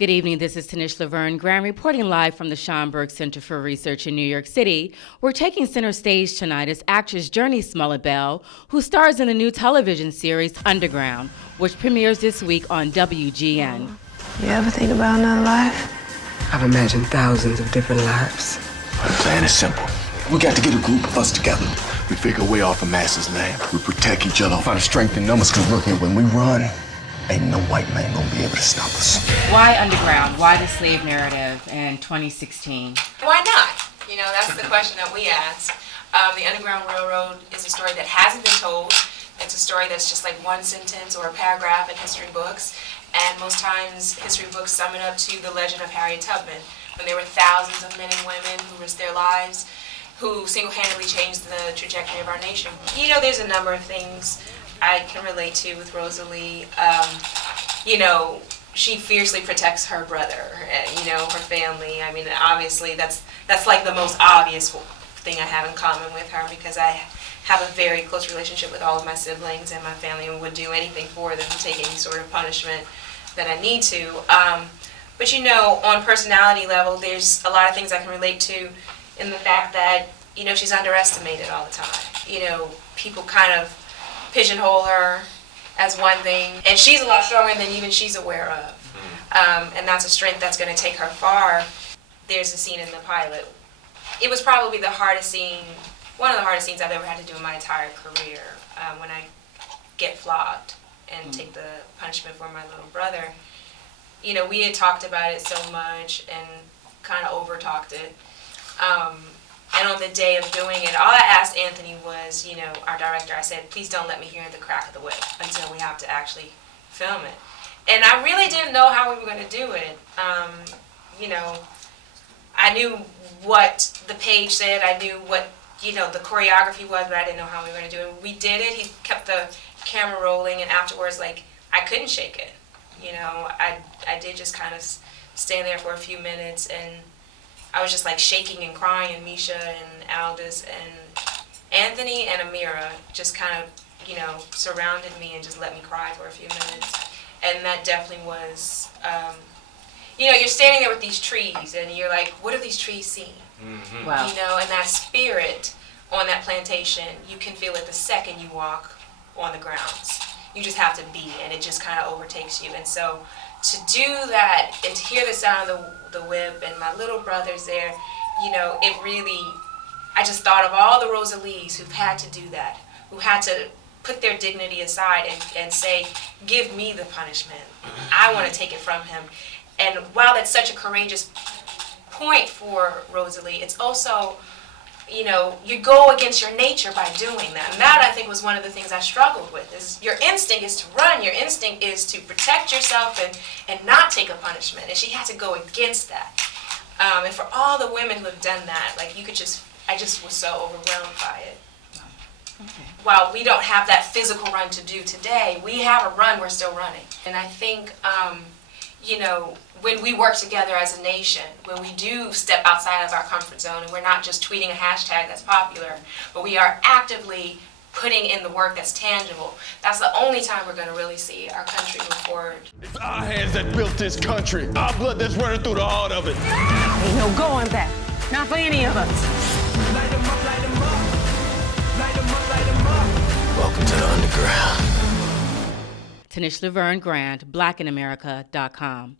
Good evening. This is Tanisha Laverne Grant reporting live from the Schomburg Center for Research in New York City. We're taking center stage tonight as actress Jurnee Smollett-Bell, who stars in the new television series Underground, which premieres this week on WGN. You ever think about another life? I've imagined thousands of different lives. The plan is simple. We got to get a group of us together. We figure a way off of Master's land. We protect each other, find a strength in numbers, because look here, when we run, ain't no white man gonna be able to stop us. Why Underground? Why the slave narrative in 2016? Why not? You know, that's the question that we ask. The Underground Railroad is a story that hasn't been told. It's a story that's just like one sentence or a paragraph in history books. And most times, history books sum it up to the legend of Harriet Tubman, when there were thousands of men and women who risked their lives, who single-handedly changed the trajectory of our nation. You know, there's a number of things I can relate to with Rosalie. You know, she fiercely protects her brother, you know, her family. I mean, obviously, that's like the most obvious thing I have in common with her, because I have a very close relationship with all of my siblings and my family, and would do anything for them, take any sort of punishment that I need to. But you know, on personality level, there's a lot of things I can relate to in the fact that, you know, she's underestimated all the time. You know, people kind of pigeonhole her as one thing, and she's a lot stronger than even she's aware of. And that's a strength that's going to take her far. There's a scene in the pilot. It was probably the hardest scene, one of the hardest scenes I've ever had to do in my entire career, when I get flogged and take the punishment for my little brother. You know, we had talked about it so much and kind of over-talked it. And on the day of doing it, all I asked Anthony was, you know, our director, I said, please don't let me hear the crack of the whip until we have to actually film it. And I really didn't know how we were going to do it. You know, I knew what the page said, I knew what, you know, the choreography was, but I didn't know how we were going to do it. We did it, he kept the camera rolling, and afterwards, like, I couldn't shake it. You know, I did just kind of stand there for a few minutes, and I was just like shaking and crying, and Misha and Aldous and Anthony and Amira just kind of, you know, surrounded me and just let me cry for a few minutes. And that definitely was, you know, you're standing there with these trees and you're like, what have these trees seen? Mm-hmm. Wow. You know, and that spirit on that plantation, you can feel it the second you walk on the grounds. You just have to be, and it just kind of overtakes you. And so to do that and to hear the sound of the whip and my little brother's there, you know, it really, I just thought of all the Rosalies who've had to do that, who had to put their dignity aside and say, give me the punishment. I want to take it from him. And while that's such a courageous point for Rosalie, it's also, you know, you go against your nature by doing that. And that, I think, was one of the things I struggled with, is your instinct is to run, your instinct is to protect yourself and not take a punishment. And she had to go against that. And for all the women who have done that, like, you could just, I just was so overwhelmed by it. Okay. While we don't have that physical run to do today, we have a run, we're still running. And I think, you know, when we work together as a nation, when we do step outside of our comfort zone, and we're not just tweeting a hashtag that's popular, but we are actively putting in the work that's tangible, that's the only time we're going to really see our country move forward. It's our hands that built this country, our blood that's running through the heart of it. Ain't no going back. Not for any of us. Light 'em up, light 'em up. Light 'em up, light 'em up. Welcome to the Underground. Tanisha Laverne Grant, blackinamerica.com.